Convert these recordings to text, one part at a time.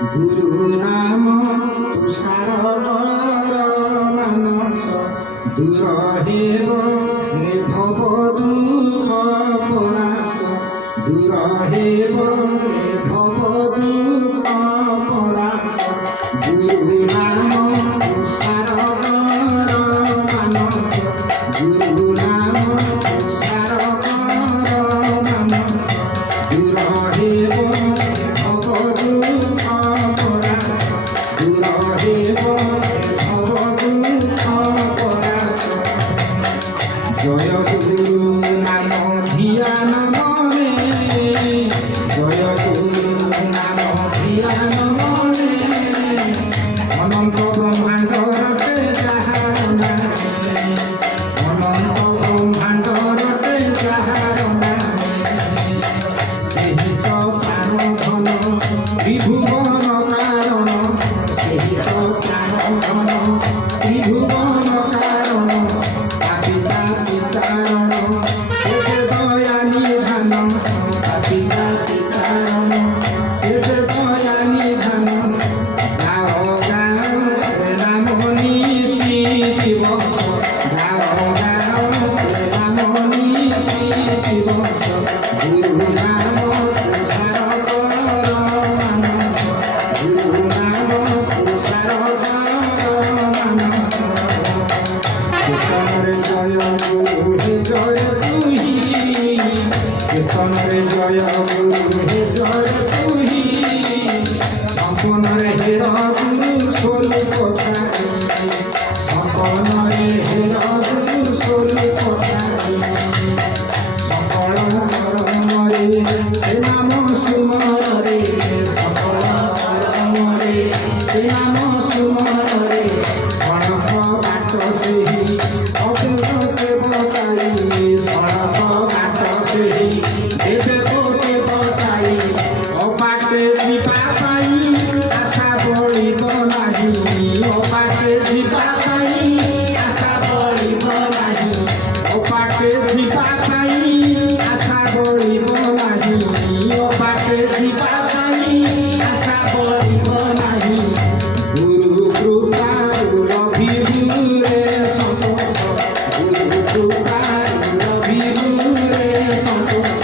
गुरु नाम तुषार मानस दूर हेब भव दुख परास दूर हेब भव दुख परास गुरु नाम तुषार मानस गुरु नाम तुषार मानस दूर हेब भव दुख परास दूर हेब भव दुख परास जय गुरु नाम ध्यान मने जय गुरु नाम ध्यान मने अनंत ब्रह्मांड रटे जाहार नामे अनंत ब्रह्मांड रटे जाहार नामे सेहि तो प्राण धन त्रिभुवन कारण सेहि तो प्राण धन त्रिभुवन कारण पिता पितारण से दया निधान पिता पितारण से दया निधान गाओ गाओ श्री राम निशि दिवस गाओ गाओ श्री राम निशि दिवस गुरु नाम तुषार मानस गुरु नाम तुषार मानस चेतन जय गुरु हे जय तुही चेतन जय गुरु हे जय तुही सपन हेर गुरु स्वरूप ठाई सपन हेर गुरु स्वरूप ठाई सकल कर्मरे से नाम सुमरे सकल कर्मरे से नाम सुमरे सड़क बाट सेही अद्भुत देवताई सड़क बाट सेही देव देवताई अपाटे जीवा पाई आशा बलिब नाही अपाटे जीवा पाई आशा बलिब नाही अपाटे जीवा पाई आशा बलिब नाही अपाटे जीवा पाई आशा बलिब नाही गुरु कृपारु लभिबुरे सन्तोष गुरु कृपारु लभिबुरे सन्तोष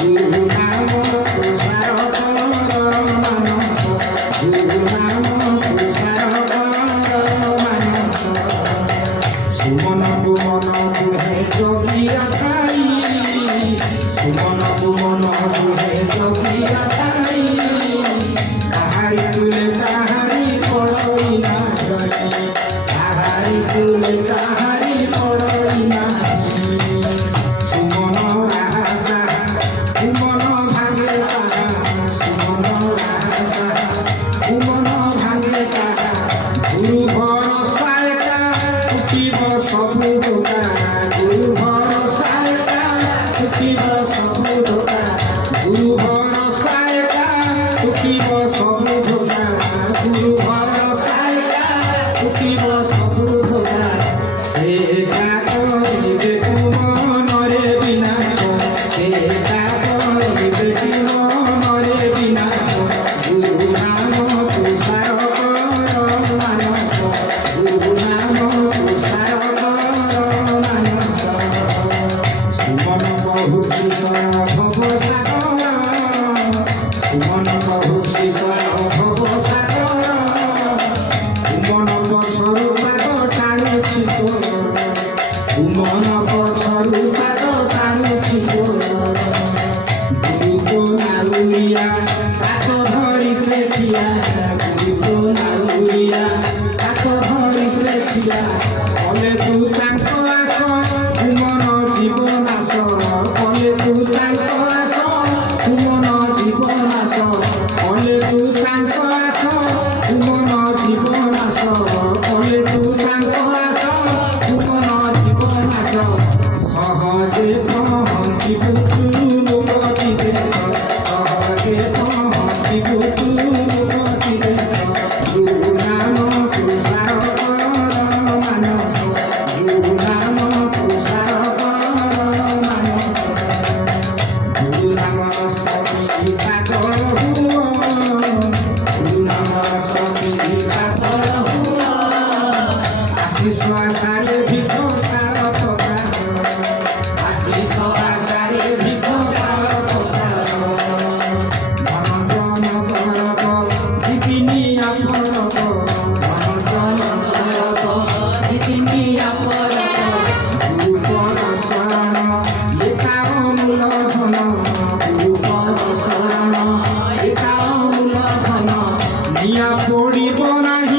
गुरु नाम तुषार मानस गुरु नाम तुषार मानस सुमन मन दुहे जगिया ताई सुमन मन दुहे जगिया ताई काहारी तुले काहारी पड़ई ना काहारी तुले काहारी पड़ई ना सुमन राहसा कुमन भागे ताहा सुमन राहसा कुमन भागे ताहा गुरु भरोसा एका उठिब सबु धोका गुरु भरोसा एका उठिब सबु धोका गुरु भरोसा एका उठिब सबु धोका गुरु भरोसा एका उठिब सबु धोका से करिबे तुम नरे विनाश से करिबे तुम नरे विनाश गुरु नाम तुषार मानस गुरु नाम तुषार मानस सुमन बहुची कर भव सागर सुमन बहुची कर भव सागर तुमन पछरु पाद टाणुछि तोर तुमन पछरु पाद टाणुछि तोर गुरु को नालुरिया हाथ धरि से ठिया गुरु को नालुरिया हाथ धरि से ठिया कले तू तांक आस तुमन जीवन आस कले तू तांक आस तुमन जीवन आस कले तू तांक आस तुमन जीवन आस कले तू तांक आस तुमन जीवन आस सहजे पहुँचिबु तू मुक्ति देश सहजे पहुँचिबु तू मुक्ति देश गुरु नाम तुषार मानस गुरु नाम तुषार मानस गुरु नाम रस पिता गुरु नाम হিয়া পড়িব নাহি